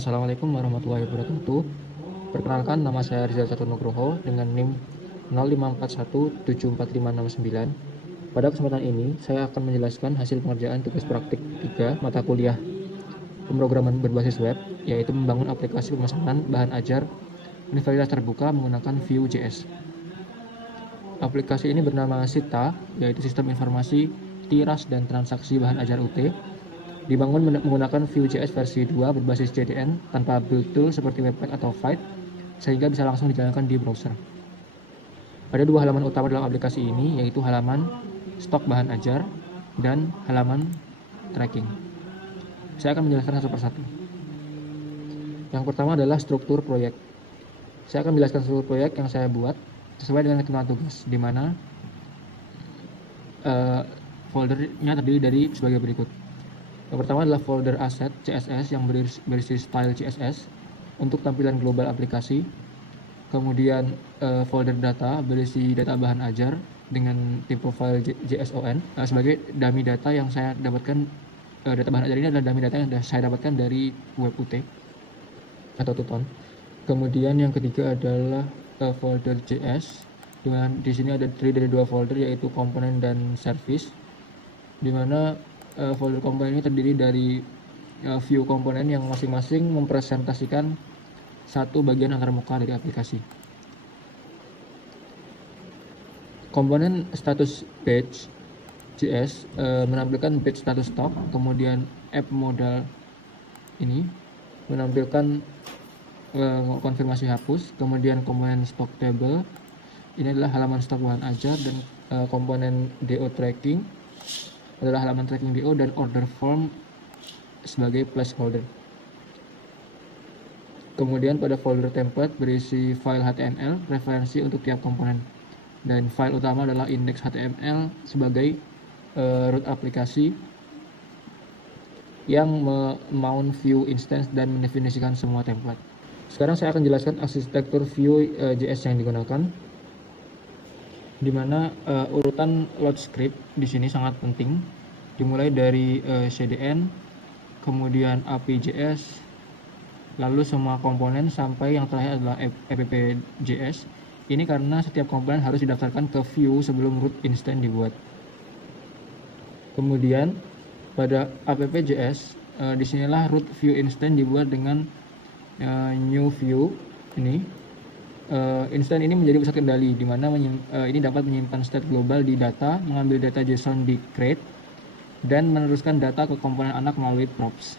Assalamualaikum warahmatullahi wabarakatuh. Perkenalkan, nama saya Rizal Catur Nugroho dengan NIM 0541745569. Pada kesempatan ini, saya akan menjelaskan hasil pengerjaan tugas praktik 3 mata kuliah pemrograman berbasis web, yaitu membangun aplikasi pemesanan bahan ajar universitas terbuka menggunakan Vue.js. Aplikasi ini bernama SITA, yaitu Sistem Informasi Tiras dan Transaksi Bahan Ajar UT. Dibangun menggunakan Vue.js versi 2 berbasis JDN tanpa build tool seperti Webpack atau Vite, sehingga bisa langsung dijalankan di browser. Ada 2 halaman utama dalam aplikasi ini, yaitu halaman stok bahan ajar dan halaman tracking. Saya akan menjelaskan satu persatu. Yang pertama adalah struktur proyek. Saya akan menjelaskan struktur proyek yang saya buat sesuai dengan ketentuan tugas, di mana foldernya terdiri dari sebagai berikut. Yang pertama adalah folder asset CSS yang berisi style CSS untuk tampilan global aplikasi. Kemudian folder data berisi data bahan ajar dengan tipe file JSON sebagai dummy data yang saya dapatkan. Data bahan ajar ini adalah dummy data yang saya dapatkan dari web UT atau Tuton. Kemudian yang ketiga adalah folder JS, dengan di sini ada terdiri dari 2 folder, yaitu komponen dan service, di mana folder komponen ini terdiri dari view komponen yang masing-masing mempresentasikan satu bagian antarmuka dari aplikasi. Komponen status page JS menampilkan page status stock, kemudian app modal ini menampilkan konfirmasi hapus, kemudian komponen stock table ini adalah halaman stok bahan ajar, dan komponen DO tracking adalah halaman tracking DO, dan order form sebagai placeholder. Kemudian pada folder template berisi file HTML referensi untuk tiap komponen, dan file utama adalah index HTML sebagai root aplikasi yang mount Vue instance dan mendefinisikan semua template. Sekarang saya akan jelaskan arsitektur Vue.js yang digunakan, di mana urutan load script di sini sangat penting, dimulai dari CDN, kemudian API.js, lalu semua komponen sampai yang terakhir adalah app.js. Ini karena setiap komponen harus didaftarkan ke Vue sebelum root instance dibuat. Kemudian pada app.js disinilah root Vue instance dibuat dengan new Vue ini. Instance ini menjadi pusat kendali, di mana ini dapat menyimpan state global di data, mengambil data JSON di crate, dan meneruskan data ke komponen anak melalui props.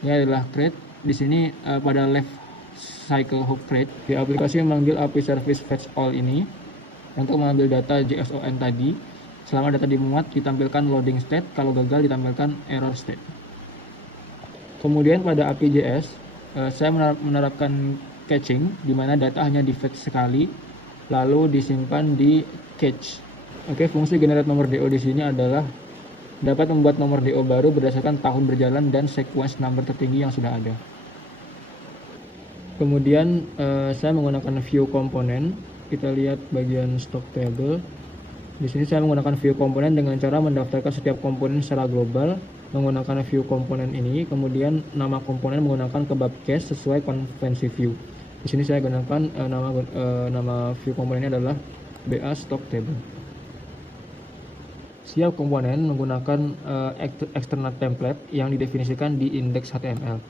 Ini adalah crate. Di sini pada left cycle hook crate, di aplikasi memanggil API service fetch all ini untuk mengambil data JSON tadi. Selama data dimuat, ditampilkan loading state, kalau gagal ditampilkan error state. Kemudian pada API.js saya menerapkan caching, di mana data hanya di fetch sekali lalu disimpan di cache. Oke, fungsi generate nomor DO di sini adalah dapat membuat nomor DO baru berdasarkan tahun berjalan dan sequence number tertinggi yang sudah ada. Kemudian saya menggunakan view komponen. Kita lihat bagian stock table. Di sini saya menggunakan view komponen dengan cara mendaftarkan setiap komponen secara global menggunakan view komponen ini. Kemudian nama komponen menggunakan kebab case sesuai konvensi view. Di sini saya gunakan nama view komponen ini adalah BA stock table. Setiap komponen menggunakan external template yang didefinisikan di index HTML.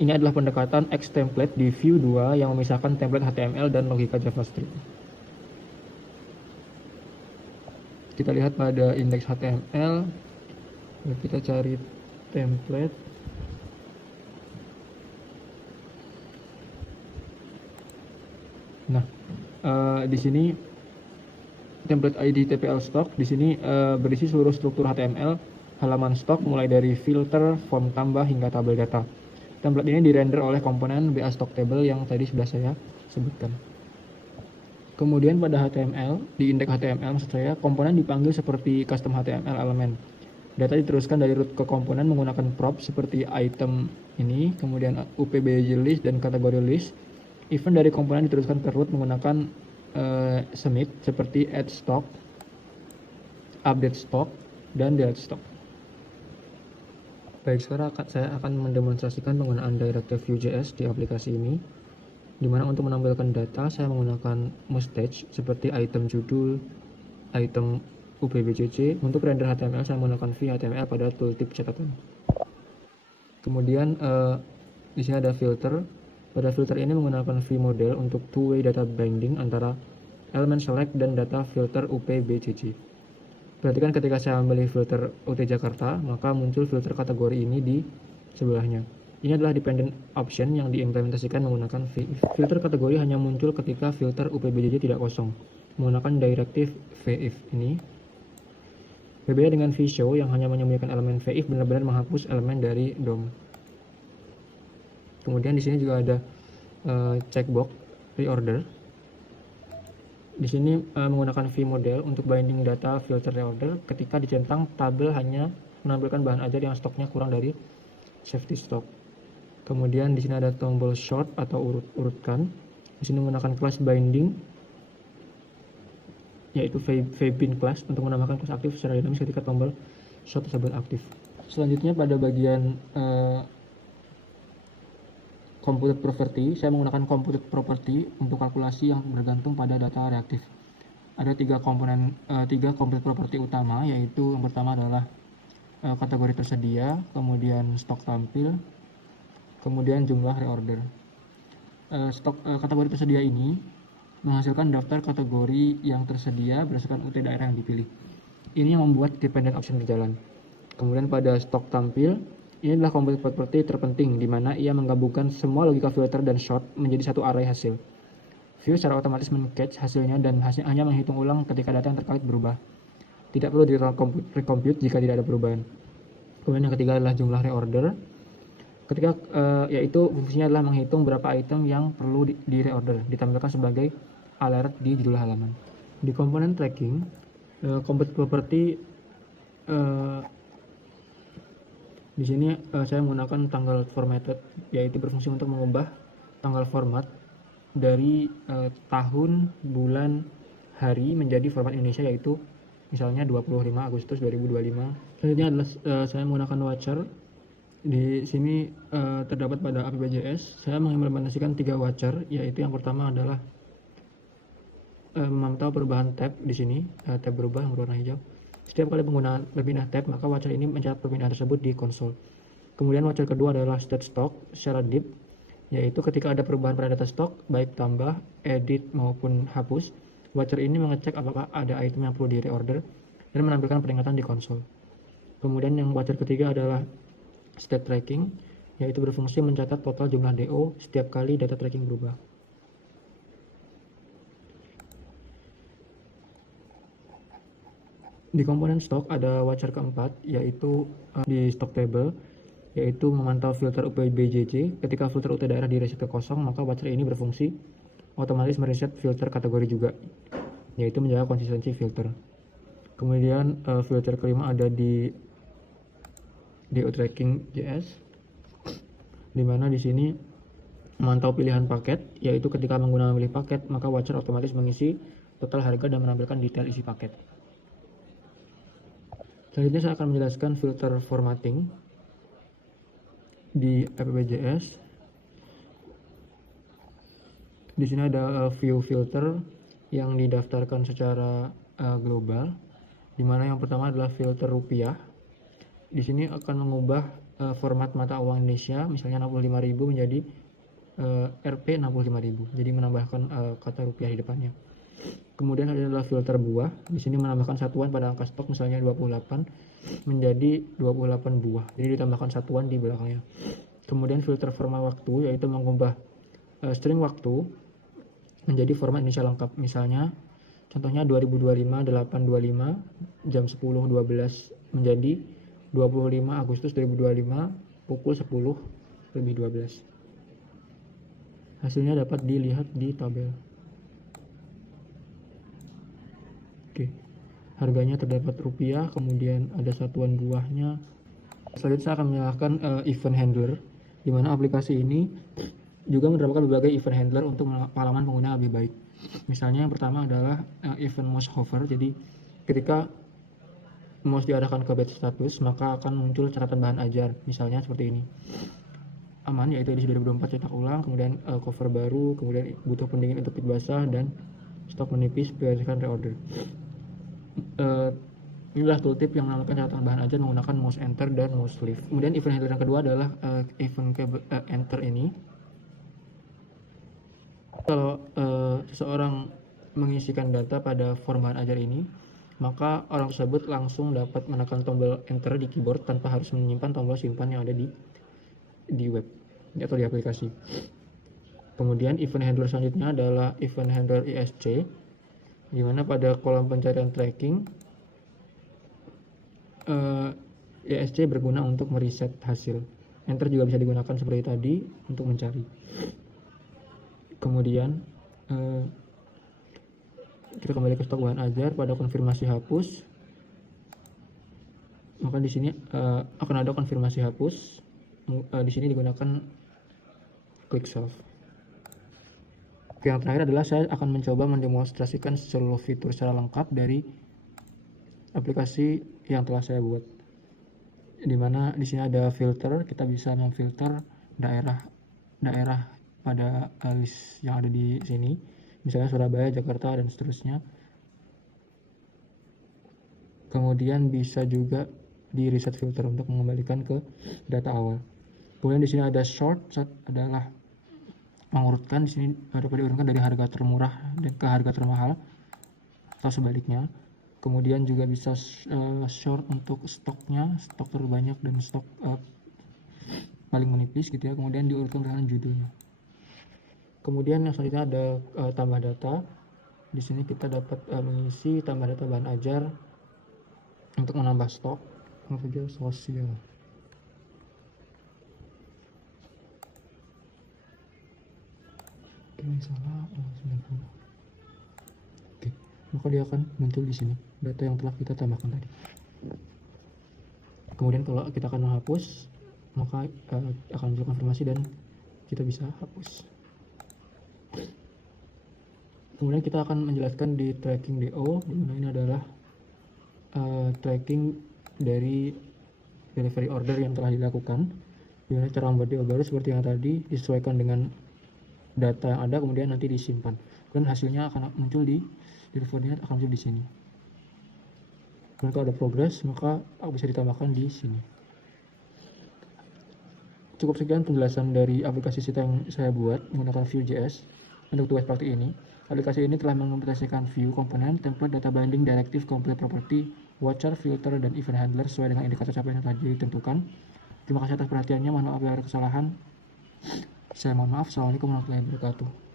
Ini adalah pendekatan X-template di Vue 2 yang memisahkan template HTML dan logika JavaScript. Kita lihat pada index HTML, kita cari template. Nah, di sini template ID TPL stock di sini berisi seluruh struktur HTML halaman stock mulai dari filter, form tambah hingga tabel data. Template ini dirender oleh komponen BA stock table yang tadi sudah saya sebutkan. Kemudian pada HTML, di indeks HTML maksud saya, komponen dipanggil seperti custom HTML element. Data diteruskan dari root ke komponen menggunakan prop seperti item ini, kemudian UPBG list dan kategori list. Event dari komponen diteruskan ke root menggunakan submit seperti add stock, update stock, dan delete stock. Baik, sekarang saya akan mendemonstrasikan penggunaan Directive Vue.js di aplikasi ini, di mana untuk menampilkan data saya menggunakan mustache seperti item judul, item UBBJJ. Untuk render HTML saya menggunakan v-HTML pada tooltip catatan. Kemudian di sini ada filter. Pada filter ini menggunakan vModel untuk two-way data binding antara elemen select dan data filter UPBJJ. Perhatikan ketika saya memilih filter UT Jakarta, maka muncul filter kategori ini di sebelahnya. Ini adalah dependent option yang diimplementasikan menggunakan filter kategori hanya muncul ketika filter UPBJJ tidak kosong, menggunakan directive vif ini. Berbeda dengan vshow yang hanya menyembunyikan elemen vif benar-benar menghapus elemen dari DOM. Kemudian di sini juga ada checkbox reorder. Di sini menggunakan vModel untuk binding data filter reorder. Ketika dicentang, tabel hanya menampilkan bahan ajar yang stoknya kurang dari safety stock. Kemudian di sini ada tombol sort atau urutkan. Di sini menggunakan class binding, yaitu vbin class untuk menambahkan kelas aktif secara dinamis ketika tombol sort tersebut aktif. Selanjutnya pada bagian computed property, saya menggunakan computed property untuk kalkulasi yang bergantung pada data reaktif. Ada tiga computed property utama, yaitu yang pertama adalah kategori tersedia, kemudian stok tampil, kemudian jumlah reorder. Kategori tersedia ini menghasilkan daftar kategori yang tersedia berdasarkan UT daerah yang dipilih. Ini yang membuat dependent option berjalan. Kemudian pada stok tampil, ini adalah computed property terpenting, di mana ia menggabungkan semua logika filter dan sort menjadi satu array hasil. Vue secara otomatis men-catch hasilnya dan hanya menghitung ulang ketika data yang terkait berubah. Tidak perlu di-recompute jika tidak ada perubahan. Kemudian yang ketiga adalah jumlah reorder. Yaitu fungsinya adalah menghitung berapa item yang perlu di-reorder, ditampilkan sebagai alert di judul halaman. Di komponen tracking, computed property di sini saya menggunakan tanggal formatted, yaitu berfungsi untuk mengubah tanggal format dari tahun, bulan, hari menjadi format Indonesia, yaitu misalnya 25 Agustus 2025. Selanjutnya adalah saya menggunakan watcher. Di sini terdapat pada app.js. Saya mengimplementasikan 3 watcher, yaitu yang pertama adalah memantau perubahan tab di sini, tab berubah yang berwarna hijau. Setiap kali penggunaan berpindah tab, maka watcher ini mencatat perpindahan tersebut di konsol. Kemudian watcher kedua adalah state stock secara deep, yaitu ketika ada perubahan pada data stock, baik tambah, edit maupun hapus, watcher ini mengecek apakah ada item yang perlu di reorder dan menampilkan peringatan di konsol. Kemudian yang watcher ketiga adalah state tracking, yaitu berfungsi mencatat total jumlah DO setiap kali data tracking berubah. Di komponen stok ada watcher keempat, yaitu di stock table, yaitu memantau filter UPBJJ. Ketika filter UT daerah di reset ke kosong, maka watcher ini berfungsi otomatis mereset filter kategori juga, yaitu menjaga konsistensi filter. Kemudian filter kelima ada di DO tracking.js, di mana di sini memantau pilihan paket, yaitu ketika menggunakan memilih paket, maka watcher otomatis mengisi total harga dan menampilkan detail isi paket. Selanjutnya saya akan menjelaskan filter formatting di app.js. Di sini ada view filter yang didaftarkan secara global, di mana yang pertama adalah filter rupiah. Di sini akan mengubah format mata uang Indonesia, misalnya 65.000 menjadi Rp 65.000, jadi menambahkan kata rupiah di depannya. Kemudian adalah filter buah. Di sini menambahkan satuan pada angka stok, misalnya 28 menjadi 28 buah. Jadi ditambahkan satuan di belakangnya. Kemudian filter format waktu, yaitu mengubah string waktu menjadi format Indonesia lengkap. Misalnya contohnya 2025 825 jam 10.12 menjadi 25 Agustus 2025 pukul 10:12. Hasilnya dapat dilihat di tabel. Harganya terdapat rupiah, kemudian ada satuan buahnya. Selanjutnya saya akan menyalakan event handler, di mana aplikasi ini juga menerapkan berbagai event handler untuk pengalaman pengguna lebih baik. Misalnya yang pertama adalah event mouse hover. Jadi ketika mouse diarahkan ke batch status, maka akan muncul catatan bahan ajar, misalnya seperti ini. Aman, yaitu edisi 2024 cetak ulang, kemudian cover baru, kemudian butuh pendingin untuk pit basah, dan stok menipis, berdasarkan reorder. Inilah tooltip yang menambahkan catatan bahan ajar menggunakan mouse enter dan mouse lift. Kemudian event handler yang kedua adalah event enter ini. Kalau seseorang mengisikan data pada form bahan ajar ini, maka orang tersebut langsung dapat menekan tombol enter di keyboard tanpa harus menyimpan tombol simpan yang ada di web atau di aplikasi. Kemudian event handler selanjutnya adalah event handler ESC, di mana pada kolom pencarian tracking ESC berguna untuk mereset hasil. Enter juga bisa digunakan seperti tadi untuk mencari. Kemudian kita kembali ke stok bahan ajar. Pada konfirmasi hapus, maka di sini akan ada konfirmasi hapus. Di sini digunakan klik solve. Yang terakhir adalah saya akan mencoba mendemonstrasikan seluruh fitur secara lengkap dari aplikasi yang telah saya buat. Dimana di sini ada filter, kita bisa memfilter daerah pada list yang ada di sini, misalnya Surabaya, Jakarta, dan seterusnya. Kemudian bisa juga di reset filter untuk mengembalikan ke data awal. Kemudian di sini ada sort, adalah mengurutkan. Di sini dapat diurutkan dari harga termurah dan ke harga termahal atau sebaliknya. Kemudian juga bisa short untuk stoknya, stok terbanyak dan stok paling menipis gitu ya. Kemudian diurutkan dengan judulnya. Kemudian yang selanjutnya ada tambah data. Di sini kita dapat mengisi tambah data bahan ajar untuk menambah stok. Media sosial. Salah 90. Oke, maka dia akan muncul di sini data yang telah kita tambahkan tadi. Kemudian kalau kita akan menghapus, maka akan muncul konfirmasi dan kita bisa hapus. Kemudian kita akan menjelaskan di tracking DO, di mana ini adalah tracking dari delivery order yang telah dilakukan. Di mana cara membuat DO baru seperti yang tadi, disesuaikan dengan data yang ada, kemudian nanti disimpan. Dan hasilnya akan muncul di delivery akan muncul di sini. Kemudian kalau ada progress, maka bisa ditambahkan di sini. Cukup sekian penjelasan dari aplikasi Sita yang saya buat menggunakan Vue.js untuk tugas praktik ini. Aplikasi ini telah mengimplementasikan Vue komponen, template, data binding, directive, complete property, watcher, filter, dan event handler sesuai dengan indikator capaian yang tadi ditentukan. Terima kasih atas perhatiannya. Mohon maaf bila ada kesalahan. Saya mohon maaf. Assalamualaikum warahmatullahi wabarakatuh.